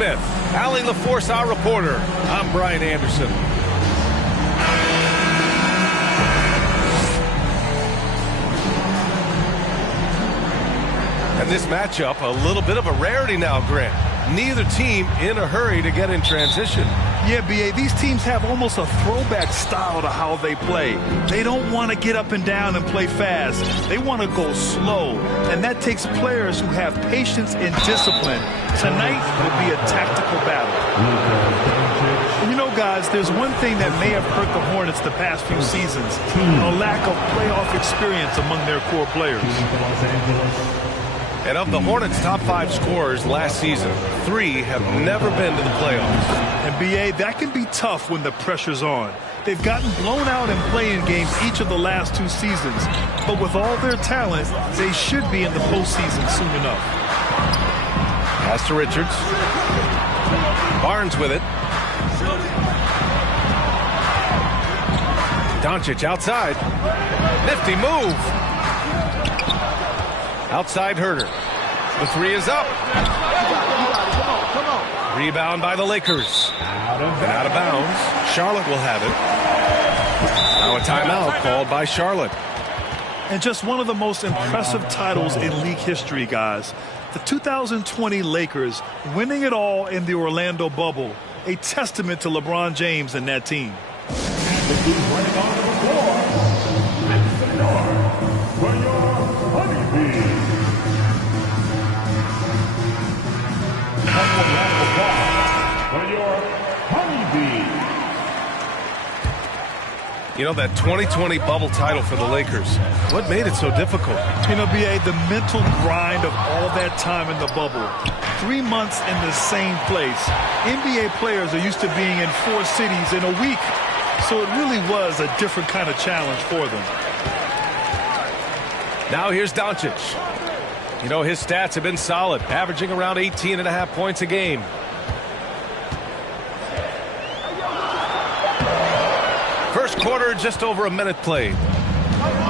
Smith. Allie LaForce, our reporter. I'm Brian Anderson. And this matchup, a little bit of a rarity now, Grant. Neither team in a hurry to get in transition. Yeah, B.A., these teams have almost a throwback style to how they play. They don't want to get up and down and play fast. They want to go slow, and that takes players who have patience and discipline. Tonight will be a tactical battle. And you know, guys, there's one thing that may have hurt the Hornets the past few seasons, a lack of playoff experience among their core players. And of the Hornets' top 5 scorers last season, 3 have never been to the playoffs. And, B.A., that can be tough when the pressure's on. They've gotten blown out in play-in games each of the last 2 seasons. But with all their talent, they should be in the postseason soon enough. Pass to Richards. Barnes with it. Doncic outside. Nifty move. Outside Herter. The 3 is up. Rebound by the Lakers. And out of bounds. Charlotte will have it. Now a timeout called by Charlotte. And just one of the most impressive titles in league history, guys. The 2020 Lakers winning it all in the Orlando bubble. A testament to LeBron James and that team. You know, that 2020 bubble title for the Lakers, what made it so difficult? You know, B.A., the mental grind of all that time in the bubble. 3 months in the same place. NBA players are used to being in 4 cities in a week. So it really was a different kind of challenge for them. Now here's Doncic. You know, his stats have been solid, averaging around 18.5 points a game. First quarter, just over a minute played.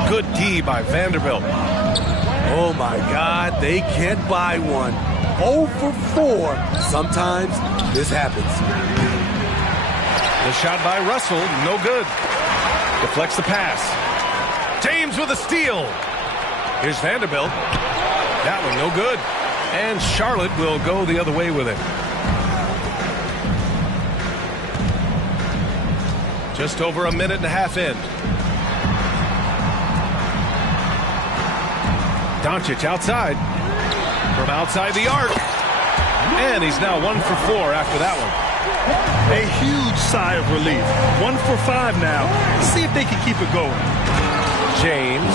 Good D by Vanderbilt. Oh, my God, they can't buy one. 0 for 4. Sometimes this happens. The shot by Russell, no good. Deflects the pass. James with a steal. Here's Vanderbilt. That one no good. And Charlotte will go the other way with it. Just over a minute and a half in. Doncic outside. From outside the arc. And he's now 1 for 4 after that one. A huge sigh of relief. 1 for 5 now. Let's see if they can keep it going. James.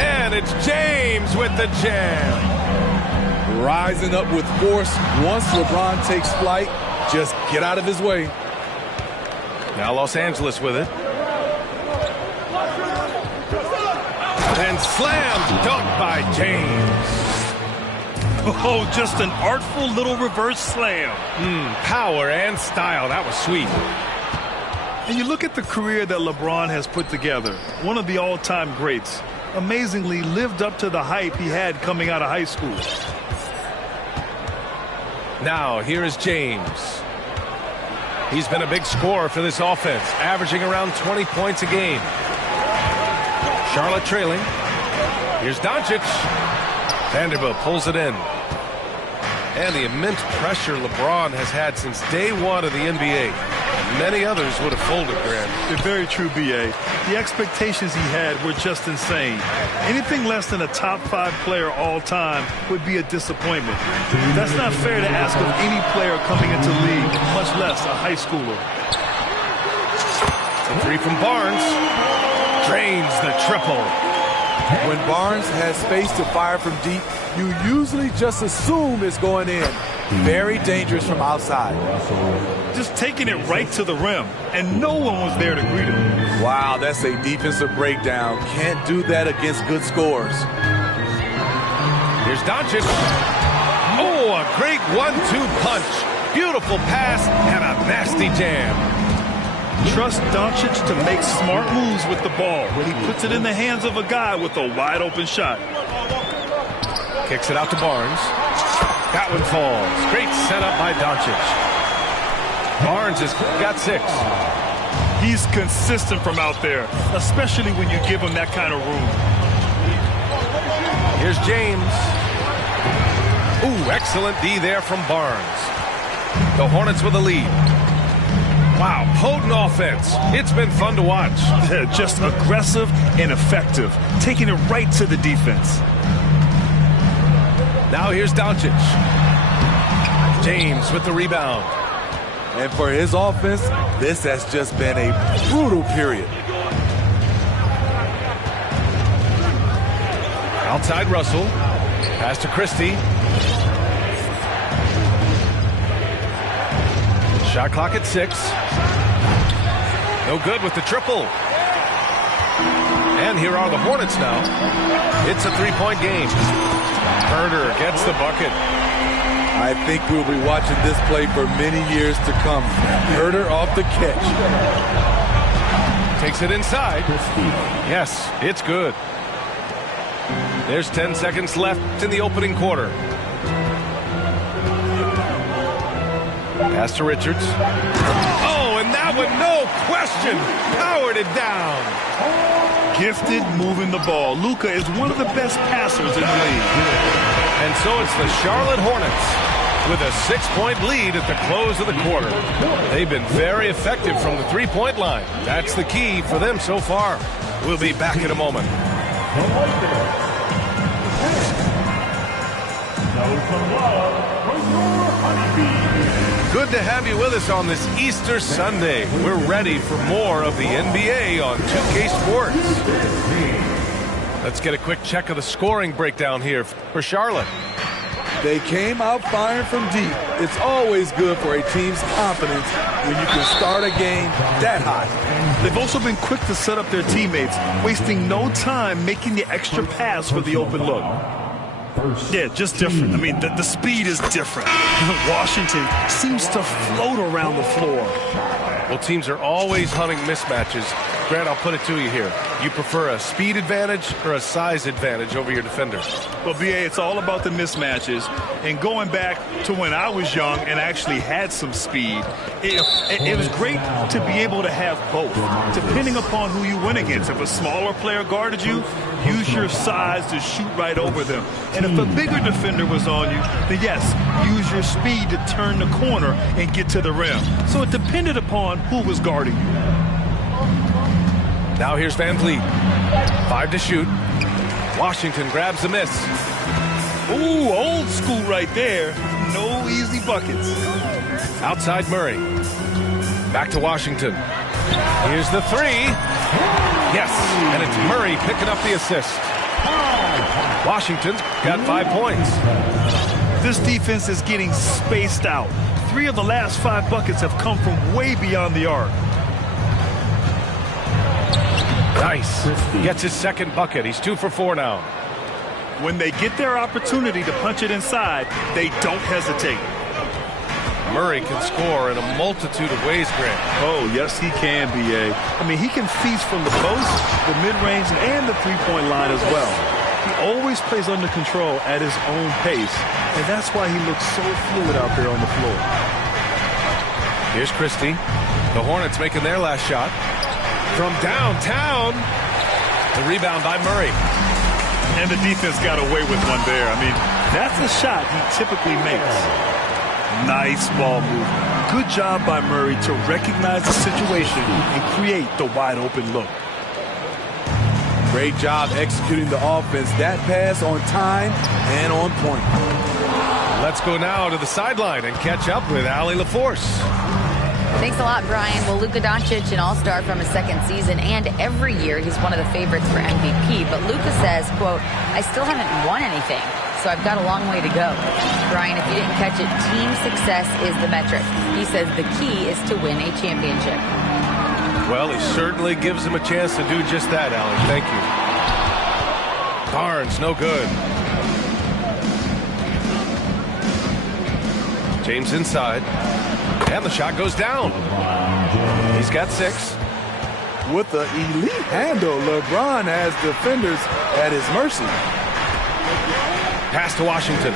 And it's James with the jam. Rising up with force. Once LeBron takes flight, just get out of his way. Now Los Angeles with it. And slam dunk by James. Oh, just an artful little reverse slam. Power and style. That was sweet. And you look at the career that LeBron has put together. One of the all-time greats. Amazingly lived up to the hype he had coming out of high school. Now here is James. He's been a big scorer for this offense, averaging around 20 points a game. Charlotte trailing. Here's Doncic. Vanderbilt pulls it in. And the immense pressure LeBron has had since day 1 of the NBA. Many others would have folded, Grant. Very true, B.A. The expectations he had were just insane. Anything less than a top 5 player all time would be a disappointment. That's not fair to ask of any player coming into the league, much less a high schooler. A 3 from Barnes. Drains the triple. When Barnes has space to fire from deep, you usually just assume it's going in. Very dangerous from outside. Just taking it right to the rim, and no one was there to greet him. Wow, that's a defensive breakdown. Can't do that against good scores. Here's Doncic. Oh, a great 1-2 punch. Beautiful pass and a nasty jam. Trust Doncic to make smart moves with the ball when he puts it in the hands of a guy with a wide-open shot. Kicks it out to Barnes. That one falls. Great setup by Doncic. Barnes has got 6. He's consistent from out there, especially when you give him that kind of room. Here's James. Ooh, excellent D there from Barnes. The Hornets with a lead. Wow, potent offense. It's been fun to watch. Just aggressive and effective, taking it right to the defense. Now here's Doncic. James with the rebound. And for his offense, this has just been a brutal period. Outside Russell. Pass to Christie. Shot clock at 6. No good with the triple. And here are the Hornets now. It's a 3-point game. Herder gets the bucket. I think we'll be watching this play for many years to come. Herder off the catch. Takes it inside. Yes, it's good. There's 10 seconds left in the opening quarter. Pass to Richards. Oh, and that one, no question, powered it down. Gifted moving the ball. Luka is one of the best passers in the league. And so it's the Charlotte Hornets with a 6-point lead at the close of the quarter. They've been very effective from the 3-point line. That's the key for them so far. We'll be back in a moment. Good to have you with us on this Easter Sunday. We're ready for more of the NBA on 2K Sports. Let's get a quick check of the scoring breakdown here for Charlotte. They came out firing from deep. It's always good for a team's confidence when you can start a game that hot. They've also been quick to set up their teammates, wasting no time making the extra pass for the open look. Yeah, just different. I mean, the speed is different. Washington seems to float around the floor. Well, teams are always hunting mismatches. Grant, I'll put it to you here. You prefer a speed advantage or a size advantage over your defender? Well, BA, it's all about the mismatches. And going back to when I was young and actually had some speed, it was great to be able to have both, depending upon who you went against. If a smaller player guarded you, use your size to shoot right over them. And if a bigger defender was on you, then yes, use your speed to turn the corner and get to the rim. So it depended upon who was guarding you. Now here's Van Vliet. 5 to shoot. Washington grabs the miss. Ooh, old school right there. No easy buckets. Outside Murray. Back to Washington. Here's the 3. Yes, and it's Murray picking up the assist. Washington's got 5 points. This defense is getting spaced out. 3 of the last 5 buckets have come from way beyond the arc. Nice. Gets his second bucket. He's 2 for 4 now. When they get their opportunity to punch it inside, they don't hesitate. Murray can score in a multitude of ways, Grant. Oh, yes, he can, B.A. I mean, he can feast from the post, the mid-range, and the three-point line as well. He always plays under control at his own pace, and that's why he looks so fluid out there on the floor. Here's Christie. The Hornets making their last shot. From downtown, the rebound by Murray. And the defense got away with one there. I mean, that's a shot he typically makes. Nice ball movement. Good job by Murray to recognize the situation and create the wide open look. Great job executing the offense. That pass on time and on point. Let's go now to the sideline and catch up with Allie LaForce. Thanks a lot, Brian. Well, Luka Doncic, an all-star from his second season, and every year he's one of the favorites for MVP. But Luka says, quote, I still haven't won anything, so I've got a long way to go. Brian, if you didn't catch it, team success is the metric. He says the key is to win a championship. Well, he certainly gives him a chance to do just that, Allie. Thank you. Barnes, no good. James inside. And the shot goes down. He's got 6. With the elite handle, LeBron has defenders at his mercy. Pass to Washington.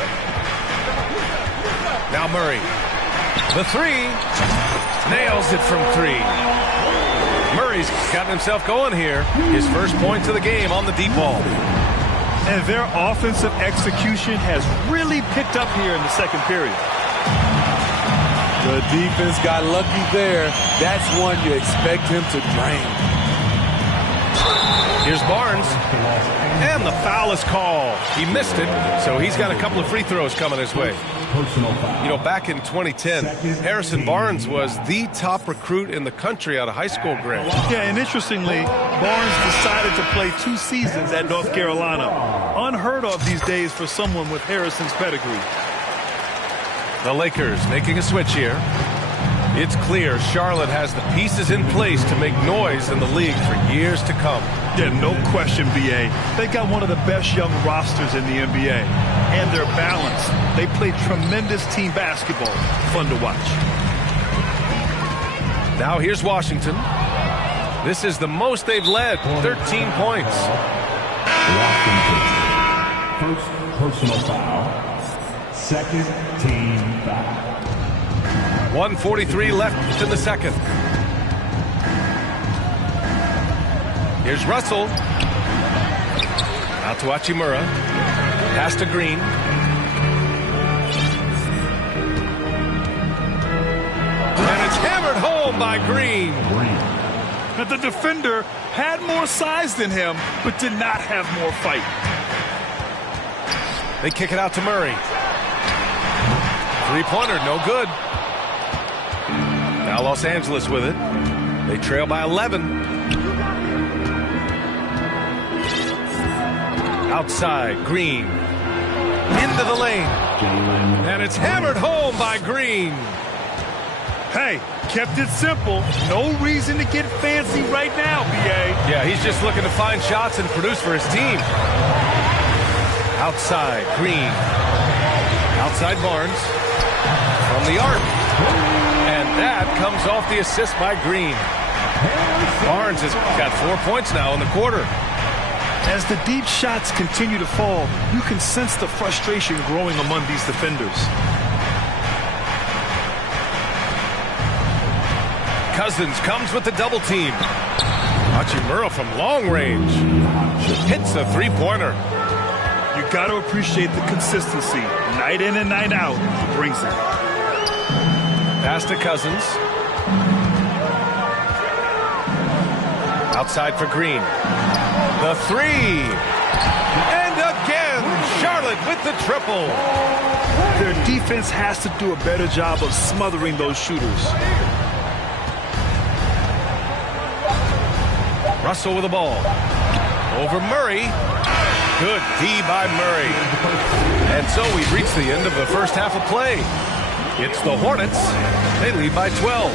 Now Murray. The three. Nails it from three. Murray's gotten himself going here. His first points of the game on the deep ball. And their offensive execution has really picked up here in the second period. The defense got lucky there. That's one you expect him to drain. Here's Barnes. And the foul is called. He missed it, so he's got a couple of free throws coming his way. You know, back in 2010, Harrison Barnes was the top recruit in the country out of high school grade. Yeah, and interestingly, Barnes decided to play 2 seasons at North Carolina. Unheard of these days for someone with Harrison's pedigree. The Lakers making a switch here. It's clear Charlotte has the pieces in place to make noise in the league for years to come. Yeah, no question, B.A. They've got one of the best young rosters in the NBA. And they're balanced. They play tremendous team basketball. Fun to watch. Now here's Washington. This is the most they've led, 13 points. Washington. First personal foul. Second team foul. 1:43 left in the second. Here's Russell. Out to Hachimura. Pass to Green. And it's hammered home by Green. Now the defender had more size than him, but did not have more fight. They kick it out to Murray. Three-pointer, no good. Now Los Angeles with it. They trail by 11. Outside, Green. Into the lane. And it's hammered home by Green. Hey, kept it simple. No reason to get fancy right now, B.A. Yeah, he's just looking to find shots and produce for his team. Outside, Green. Outside Barnes. From the arc. And that comes off the assist by Green. Barnes has got 4 points now in the quarter. As the deep shots continue to fall, you can sense the frustration growing among these defenders. Cousins comes with the double team. Hachimura from long range. Hits a three-pointer. You got to appreciate the consistency. Night in and night out, he brings it. Pass to Cousins. Outside for Green. The three. And again, Charlotte with the triple. Their defense has to do a better job of smothering those shooters. Russell with the ball. Over Murray. Good D by Murray. And so we've reached the end of the first half of play. It's the Hornets. They lead by 12.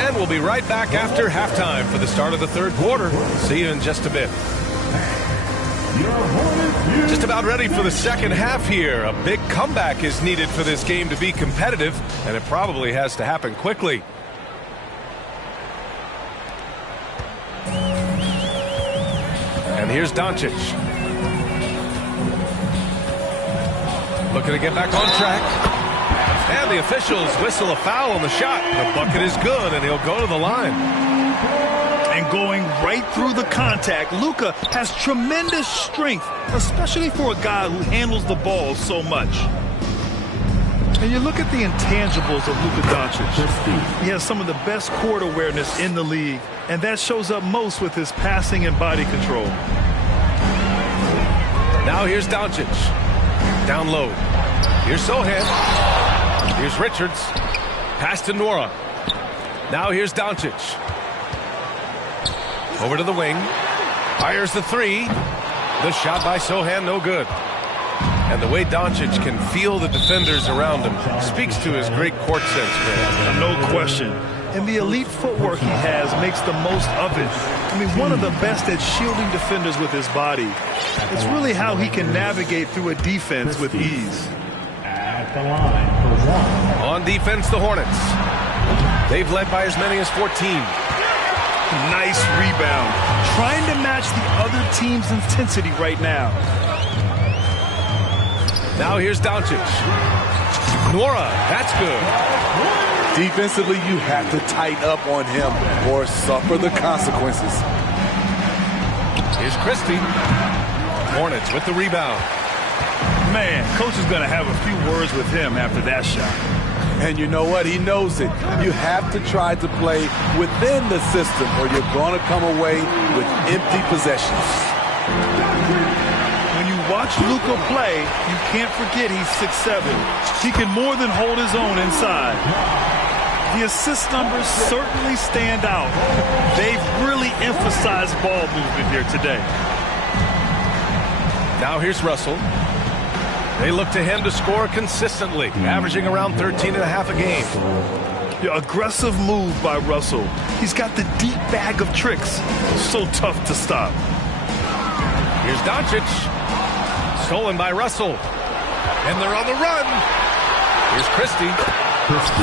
And we'll be right back after halftime for the start of the third quarter. See you in just a bit. Just about ready for the second half here. A big comeback is needed for this game to be competitive, and it probably has to happen quickly. And here's Doncic. Looking to get back on track. And the officials whistle a foul on the shot. The bucket is good, and he'll go to the line. And going right through the contact, Luka has tremendous strength, especially for a guy who handles the ball so much. And you look at the intangibles of Luka Doncic. He has some of the best court awareness in the league, and that shows up most with his passing and body control. Now here's Doncic. Down low. Here's Sohan. Here's Richards. Pass to Nora. Now here's Doncic. Over to the wing. Fires the three. The shot by Sohan, no good. And the way Doncic can feel the defenders around him speaks to his great court sense, man. No question. And the elite footwork he has makes the most of it. I mean, one of the best at shielding defenders with his body. It's really how he can navigate through a defense with ease. At the line for one. On defense, the Hornets. They've led by as many as 14. Nice rebound. Trying to match the other team's intensity right now. Now here's Doncic. Nora, that's good. Defensively, you have to tighten up on him or suffer the consequences. Here's Christie. Hornets with the rebound. Man, coach is going to have a few words with him after that shot. And you know what? He knows it. You have to try to play within the system or you're going to come away with empty possessions. When you watch Luka play, you can't forget he's 6'7". He can more than hold his own inside. The assist numbers certainly stand out. They've really emphasized ball movement here today. Now here's Russell. They look to him to score consistently, averaging around 13.5 a game. Yeah, aggressive move by Russell. He's got the deep bag of tricks. So tough to stop. Here's Doncic. Stolen by Russell. And they're on the run. Here's Christie.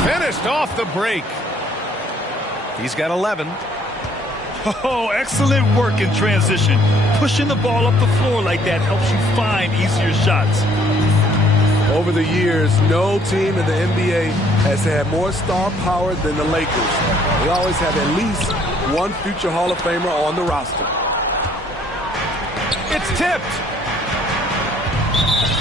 Finished off the break. He's got 11. Oh, excellent work in transition. Pushing the ball up the floor like that helps you find easier shots. Over the years, no team in the NBA has had more star power than the Lakers. They always have at least one future Hall of Famer on the roster. It's tipped.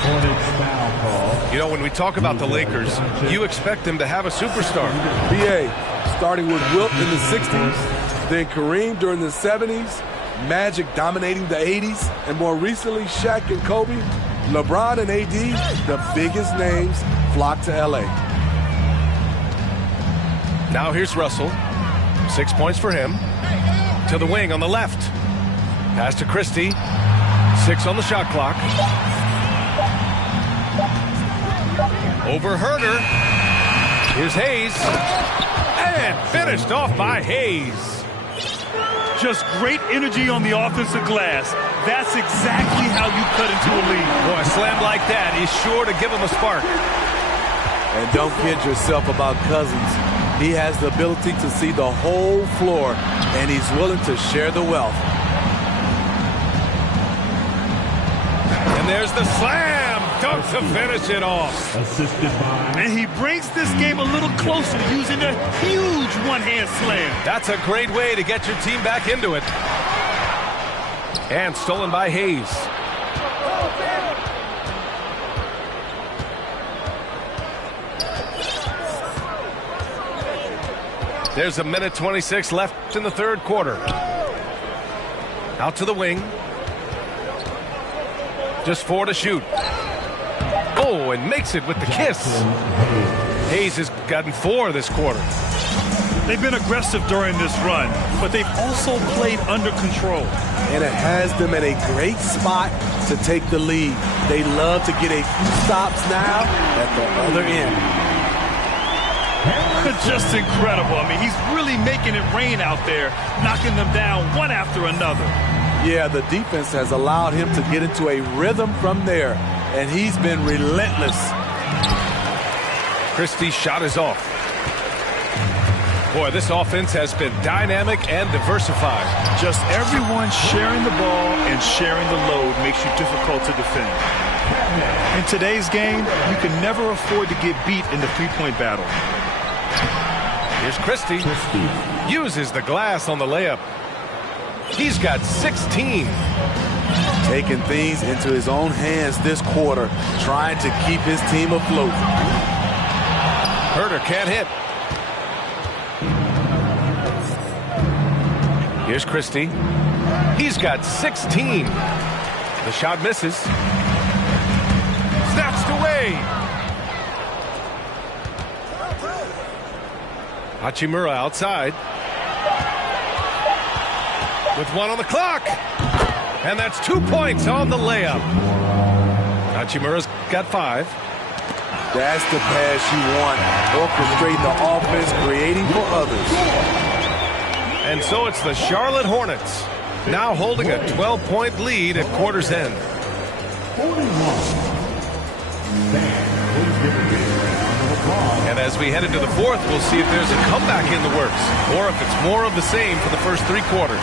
Hornets foul call. You know, when we talk about the Lakers, you expect them to have a superstar. BA, starting with Wilt in the 60s, then Kareem during the 70s, Magic dominating the 80s, and more recently Shaq and Kobe, LeBron and AD, the biggest names, flocked to LA. Now here's Russell. 6 points for him. To the wing on the left. Pass to Christie. 6 on the shot clock. Over Herder. Here's Hayes. And finished off by Hayes. Just great energy on the offensive glass. That's exactly how you cut into a lead. Boy, a slam like that is sure to give him a spark. And don't kid yourself about Cousins. He has the ability to see the whole floor, and he's willing to share the wealth. And there's the slam dunk to finish it off. Assisted by... And he brings this game a little closer using a huge one-hand slam. That's a great way to get your team back into it. And stolen by Hayes. There's a minute 26 left in the third quarter. Out to the wing. Just 4 to shoot. Oh, and makes it with the kiss. Hayes has gotten 4 this quarter. They've been aggressive during this run, but they've also played under control. And it has them in a great spot to take the lead. They love to get a few stops now at the other end. Just incredible. I mean, he's really making it rain out there, knocking them down one after another. Yeah, the defense has allowed him to get into a rhythm from there, and he's been relentless. Christie's shot is off. Boy, this offense has been dynamic and diversified. Just everyone sharing the ball and sharing the load makes you difficult to defend. In today's game, you can never afford to get beat in the three-point battle. Here's Christie. Uses the glass on the layup. He's got 16. Taking things into his own hands this quarter, trying to keep his team afloat. Herder can't hit. Here's Christie. He's got 16. The shot misses. Snatched away. Hachimura outside. With 1 on the clock. And that's 2 points on the layup. Hachimura's got 5. That's the pass you want. Orchestrating the offense, creating for others. And so it's the Charlotte Hornets, now holding a 12-point lead at quarter's end. And as we head into the fourth, we'll see if there's a comeback in the works, or if it's more of the same for the first 3 quarters.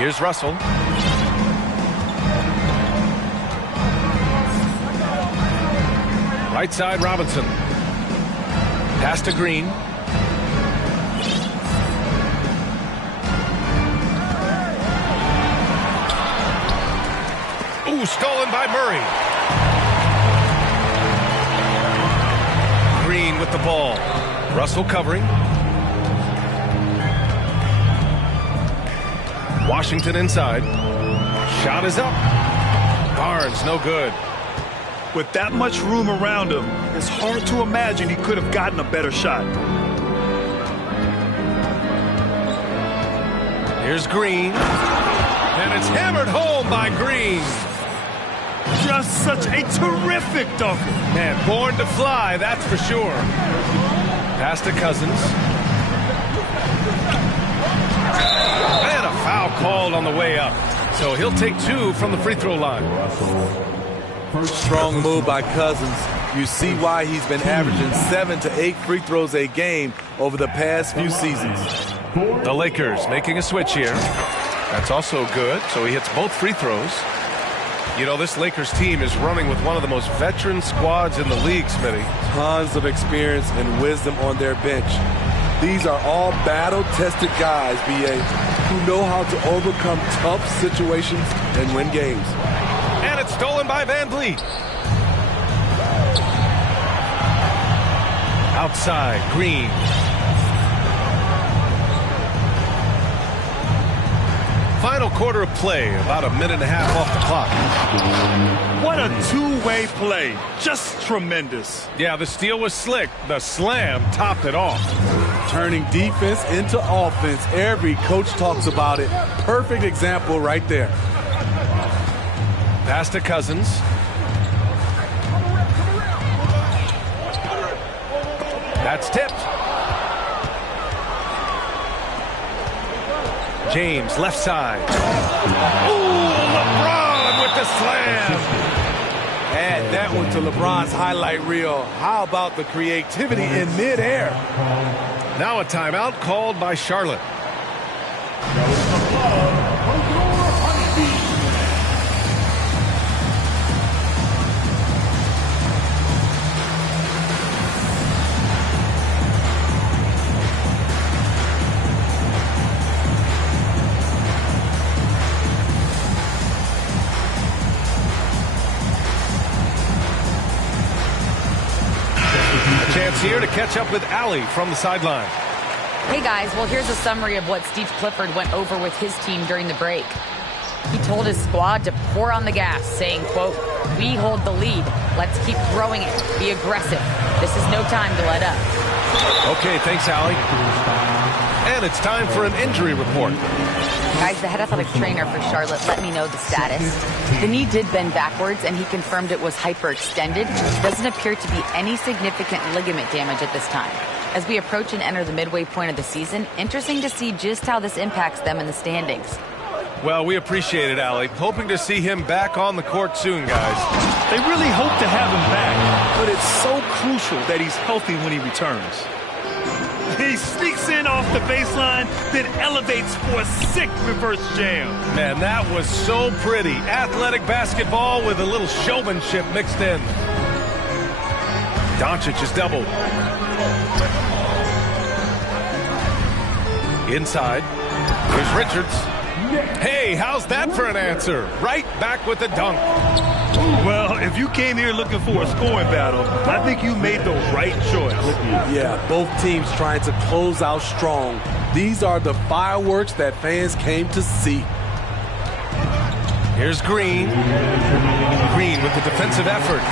Here's Russell. Right side, Robinson. Pass to Green. Ooh, stolen by Murray. Green with the ball. Russell covering. Washington inside. Shot is up. Barnes, no good. With that much room around him, it's hard to imagine he could have gotten a better shot. Here's Green. And it's hammered home by Green. Just such a terrific dunker. Man, born to fly, that's for sure. Pass to Cousins. And a foul called on the way up. So he'll take 2 from the free throw line. Strong move by Cousins. You see why he's been averaging 7 to 8 free throws a game over the past few seasons. The Lakers making a switch here. That's also good. So he hits both free throws. You know, this Lakers team is running with one of the most veteran squads in the league, Smitty. Tons of experience and wisdom on their bench. These are all battle-tested guys, B.A., who know how to overcome tough situations and win games. And it's stolen by Van Vliet. Outside, Green. Final quarter of play, about a minute and a half off the clock. What a two-way play. Just tremendous. Yeah, the steal was slick. The slam topped it off. Turning defense into offense. Every coach talks about it. Perfect example right there. Pass to Cousins. That's tipped. James, left side. Ooh, LeBron with the slam. Add that one to LeBron's highlight reel. How about the creativity in midair? Now a timeout called by Charlotte. Here to catch up with Allie from the sideline. Hey guys, well here's a summary of what Steve Clifford went over with his team during the break. He told his squad to pour on the gas, saying, quote, "We hold the lead. Let's keep throwing it. Be aggressive. This is no time to let up." Okay, thanks, Allie. And it's time for an injury report. Guys, the head athletic trainer for Charlotte let me know the status. The knee did bend backwards, and he confirmed it was hyperextended. Doesn't appear to be any significant ligament damage at this time. As we approach and enter the midway point of the season, interesting to see just how this impacts them in the standings. Well, we appreciate it, Allie. Hoping to see him back on the court soon, guys. They really hope to have him back, but it's so crucial that he's healthy when he returns. He sneaks in off the baseline, then elevates for a sick reverse jam. Man, that was so pretty. Athletic basketball with a little showmanship mixed in. Doncic is doubled. Inside. Here's Richards. Hey, how's that for an answer? Right back with the dunk. Well, if you came here looking for a scoring battle, I think you made the right choice. Yeah, both teams trying to close out strong. These are the fireworks that fans came to see. Here's Green. Green with the defensive effort.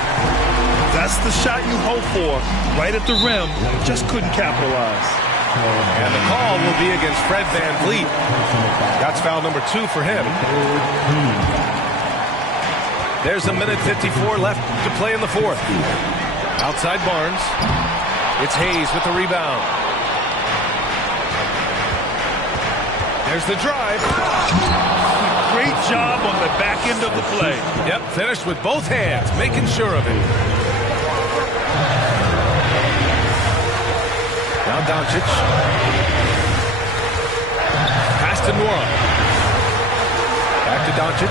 That's the shot you hope for. Right at the rim, just couldn't capitalize. And the call will be against Fred Van Vliet. That's foul number 2 for him. There's a minute 54 left to play in the fourth. Outside Barnes. It's Hayes with the rebound. There's the drive. Great job on the back end of the play. Yep, finished with both hands, making sure of it. Now Doncic. Pass to Nora. to Doncic.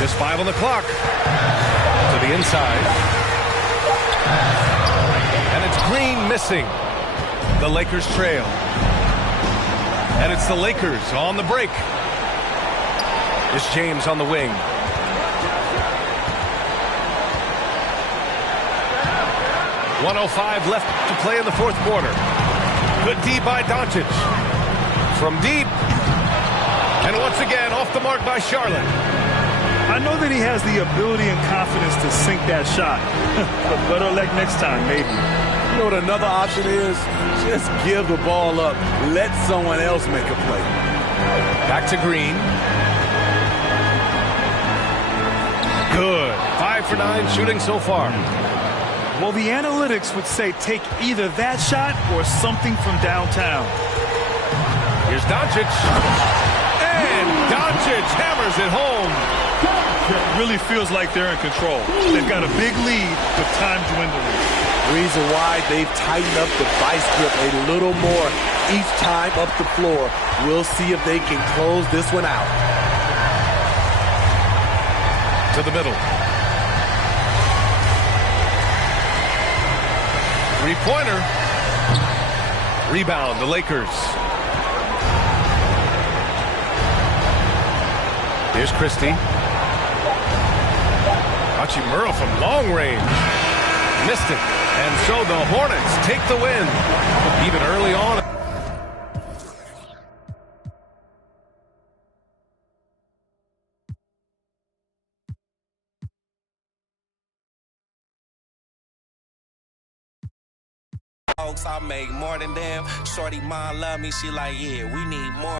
Just 5 on the clock. To the inside. And it's Green missing. The Lakers trail. And it's the Lakers on the break. It's James on the wing. .105 left to play in the fourth quarter. Good D by Doncic. From deep. And once again, off the mark by Charlotte. I know that he has the ability and confidence to sink that shot. But better luck next time, maybe. You know what another option is? Just give the ball up. Let someone else make a play. Back to Green. Good. 5 for 9 shooting so far. Well, the analytics would say take either that shot or something from downtown. Here's Doncic. And Doncic hammers it home. It really feels like they're in control. They've got a big lead with time dwindling. Reason why they've tightened up the vice grip a little more each time up the floor. We'll see if they can close this one out. To the middle. Three-pointer. Rebound, the Lakers. Here's Christie. Hachimura from long range. Missed it. And so the Hornets take the win. Even early on. I make more than them. Shorty mom love me. She like, yeah, we need more.